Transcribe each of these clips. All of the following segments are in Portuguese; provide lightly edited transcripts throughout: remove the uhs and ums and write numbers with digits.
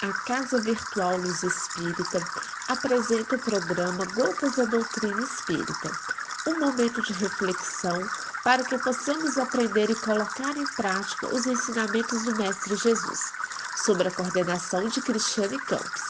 A Casa Virtual Luz Espírita apresenta o programa Gotas da Doutrina Espírita, um momento de reflexão para que possamos aprender e colocar em prática os ensinamentos do Mestre Jesus, sob a coordenação de Cristiane Campos.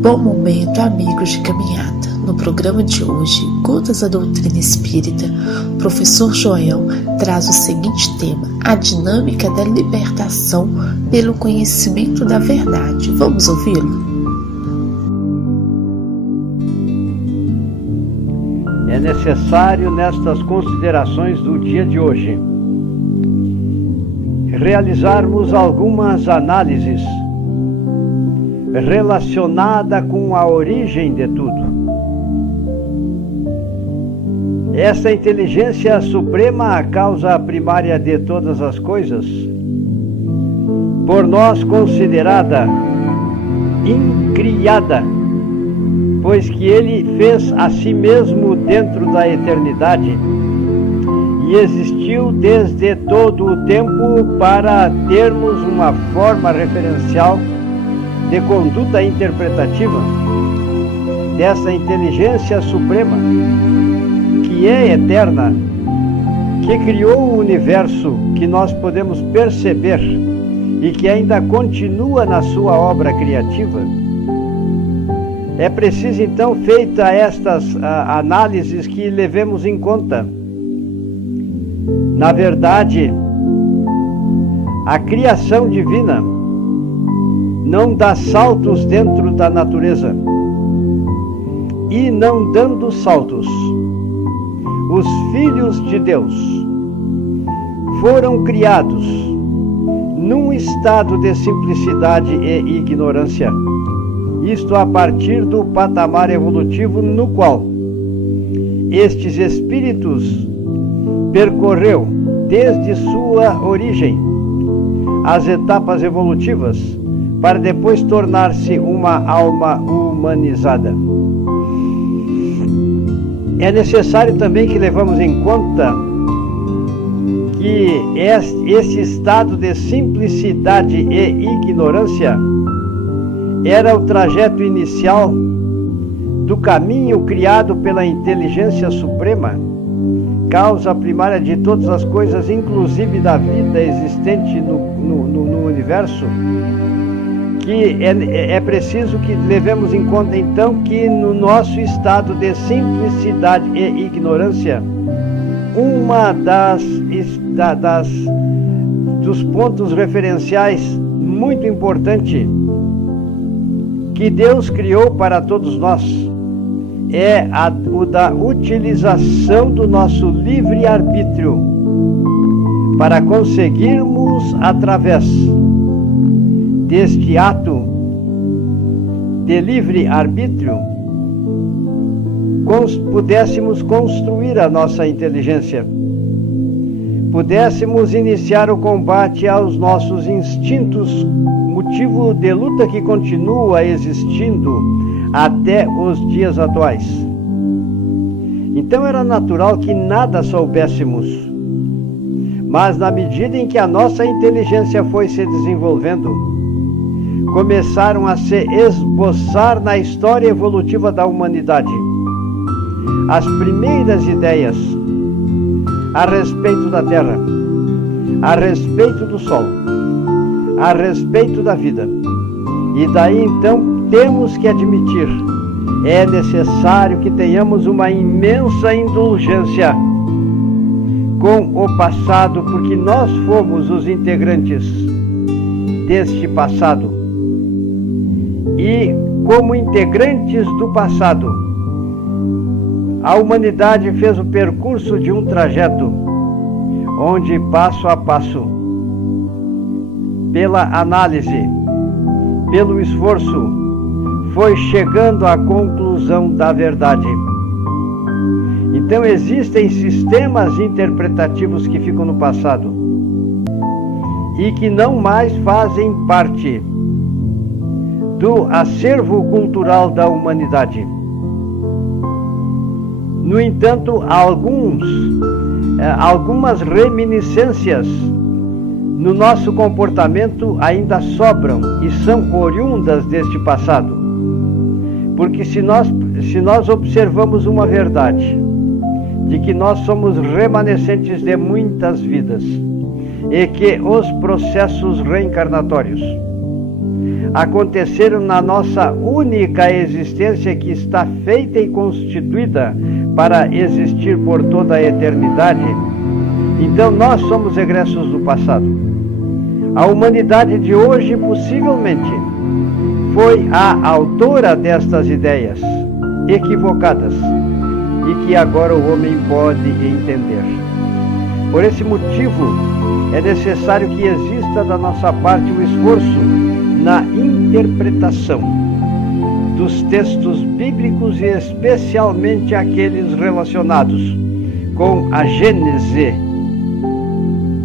Bom momento, amigos de caminhada. No programa de hoje, Gotas da Doutrina Espírita, o professor Joel traz o seguinte tema: a dinâmica da libertação pelo conhecimento da verdade. Vamos ouvi-lo? É necessário, nestas considerações do dia de hoje, realizarmos algumas análises relacionadas com a origem de tudo. Essa inteligência suprema, a causa primária de todas as coisas, por nós considerada incriada, pois que ele fez a si mesmo dentro da eternidade e existiu desde todo o tempo para termos uma forma referencial de conduta interpretativa dessa inteligência suprema, que é eterna, que criou o universo que nós podemos perceber e que ainda continua na sua obra criativa. É preciso então, feita estas análises, que levemos em conta, na verdade, a criação divina não dá saltos dentro da natureza, e não dando saltos, os filhos de Deus foram criados num estado de simplicidade e ignorância, isto a partir do patamar evolutivo no qual estes espíritos percorreu desde sua origem as etapas evolutivas para depois tornar-se uma alma humanizada. É necessário também que levamos em conta que esse estado de simplicidade e ignorância era o trajeto inicial do caminho criado pela inteligência suprema, causa primária de todas as coisas, inclusive da vida existente no universo, que é preciso que levemos em conta então que no nosso estado de simplicidade e ignorância, uma dos pontos referenciais muito importante que Deus criou para todos nós é o da utilização do nosso livre-arbítrio para conseguirmos, através deste ato de livre-arbítrio, pudéssemos construir a nossa inteligência, pudéssemos iniciar o combate aos nossos instintos, motivo de luta que continua existindo até os dias atuais. Então era natural que nada soubéssemos, mas na medida em que a nossa inteligência foi se desenvolvendo, começaram a se esboçar na história evolutiva da humanidade as primeiras ideias a respeito da Terra, a respeito do Sol, a respeito da vida. E daí então temos que admitir, é necessário que tenhamos uma imensa indulgência com o passado, porque nós fomos os integrantes deste passado. E como integrantes do passado, a humanidade fez o percurso de um trajeto onde, passo a passo, pela análise, pelo esforço, foi chegando à conclusão da verdade. Então existem sistemas interpretativos que ficam no passado e que não mais fazem parte do acervo cultural da humanidade. No entanto, algumas reminiscências no nosso comportamento ainda sobram e são oriundas deste passado. Porque se nós observamos uma verdade, de que nós somos remanescentes de muitas vidas, e que os processos reencarnatórios aconteceram na nossa única existência, que está feita e constituída para existir por toda a eternidade, então nós somos egressos do passado. A humanidade de hoje possivelmente foi a autora destas ideias equivocadas e que agora o homem pode entender. Por esse motivo, é necessário que exista da nossa parte o esforço na interpretação dos textos bíblicos e especialmente aqueles relacionados com a gênese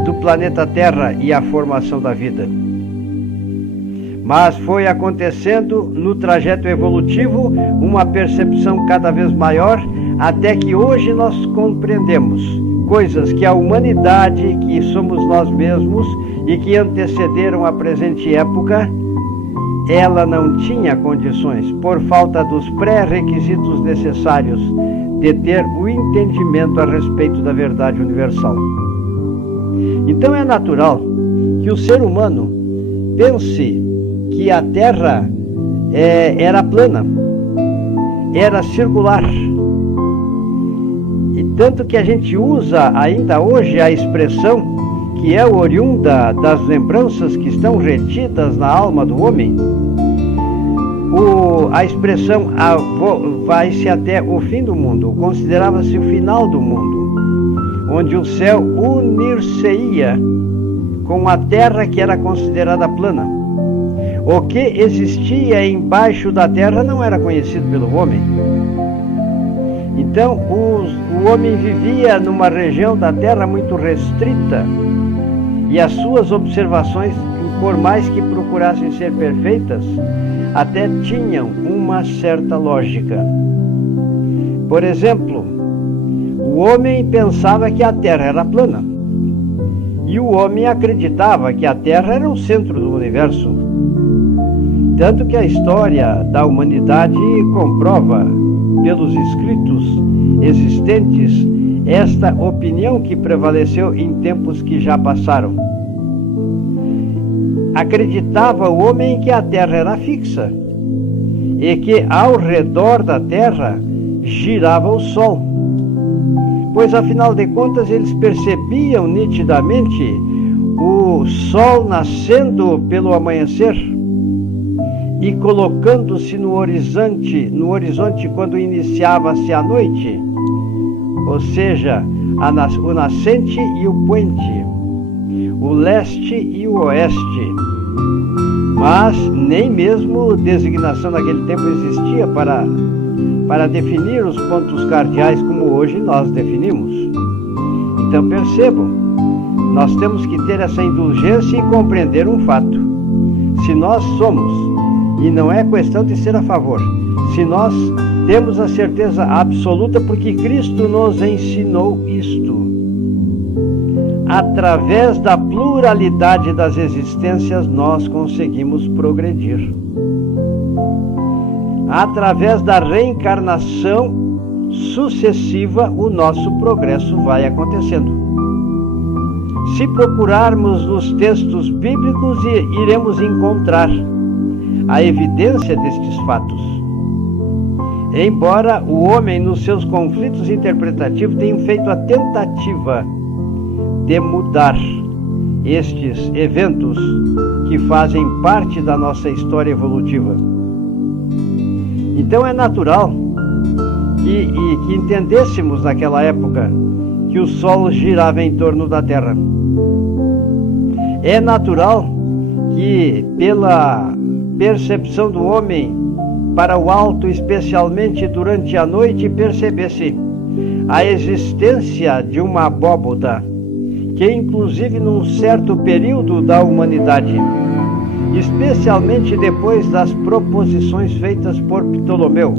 do planeta Terra e a formação da vida. Mas foi acontecendo no trajeto evolutivo uma percepção cada vez maior, até que hoje nós compreendemos coisas que a humanidade, que somos nós mesmos e que antecederam a presente época, ela não tinha condições, por falta dos pré-requisitos necessários de ter o entendimento a respeito da verdade universal. Então é natural que o ser humano pense que a Terra era plana, era circular. E tanto que a gente usa ainda hoje a expressão que é oriunda das lembranças que estão retidas na alma do homem. A expressão vai-se até o fim do mundo, considerava-se o final do mundo, onde o céu unir-se-ia com a terra que era considerada plana. O que existia embaixo da terra não era conhecido pelo homem. Então o homem vivia numa região da terra muito restrita, e as suas observações, por mais que procurassem ser perfeitas, até tinham uma certa lógica. Por exemplo, o homem pensava que a Terra era plana, e o homem acreditava que a Terra era o centro do universo. Tanto que a história da humanidade comprova, pelos escritos existentes, esta opinião que prevaleceu em tempos que já passaram. Acreditava o homem que a Terra era fixa e que ao redor da Terra girava o Sol, pois afinal de contas eles percebiam nitidamente o Sol nascendo pelo amanhecer e colocando-se no horizonte quando iniciava-se a noite, ou seja, o nascente e o poente, o leste e o oeste. Mas nem mesmo designação naquele tempo existia para definir os pontos cardeais como hoje nós definimos. Então percebam, nós temos que ter essa indulgência e compreender um fato. Se nós somos, e não é questão de ser a favor, se nós temos a certeza absoluta porque Cristo nos ensinou isto. Através da pluralidade das existências nós conseguimos progredir. Através da reencarnação sucessiva o nosso progresso vai acontecendo. Se procurarmos nos textos bíblicos, iremos encontrar a evidência destes fatos. Embora o homem, nos seus conflitos interpretativos, tenha feito a tentativa de mudar estes eventos que fazem parte da nossa história evolutiva. Então é natural que entendêssemos naquela época que o Sol girava em torno da Terra. É natural que, pela percepção do homem para o alto, especialmente durante a noite, percebesse a existência de uma abóboda que, inclusive num certo período da humanidade, especialmente depois das proposições feitas por Ptolomeu,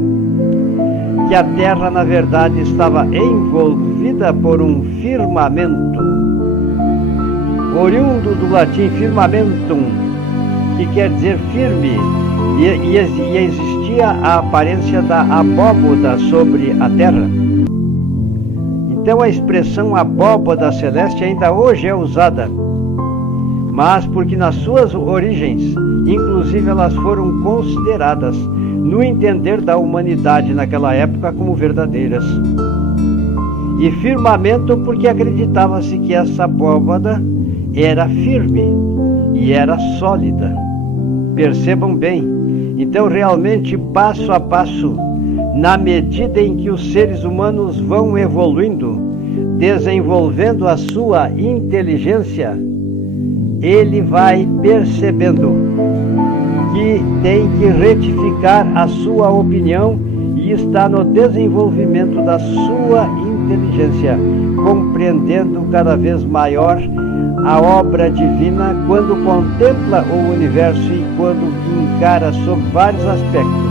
que a Terra na verdade estava envolvida por um firmamento oriundo do latim firmamentum, que quer dizer firme, e existia a aparência da abóboda sobre a terra. Então a expressão abóboda celeste ainda hoje é usada, mas porque nas suas origens, inclusive, elas foram consideradas, no entender da humanidade naquela época, como verdadeiras. E firmamento porque acreditava-se que essa abóbada era firme e era sólida. Percebam bem, então realmente passo a passo, na medida em que os seres humanos vão evoluindo, desenvolvendo a sua inteligência, ele vai percebendo que tem que retificar a sua opinião e está no desenvolvimento da sua inteligência, compreendendo cada vez maior a obra divina quando contempla o universo e quando encara sob vários aspectos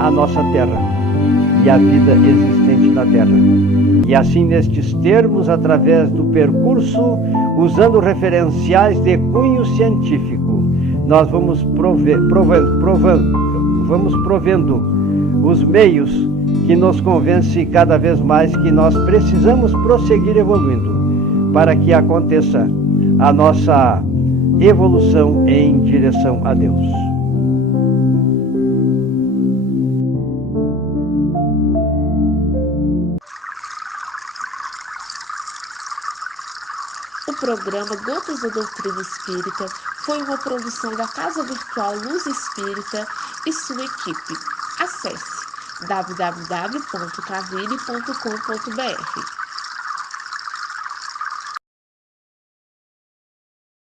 a nossa Terra e a vida existente na Terra. E assim, nestes termos, através do percurso, usando referenciais de cunho científico, nós vamos provendo os meios que nos convence cada vez mais que nós precisamos prosseguir evoluindo para que aconteça a nossa evolução em direção a Deus. O programa Gotas da Doutrina Espírita foi uma produção da Casa Virtual Luz Espírita e sua equipe. Acesse www.cavile.com.br.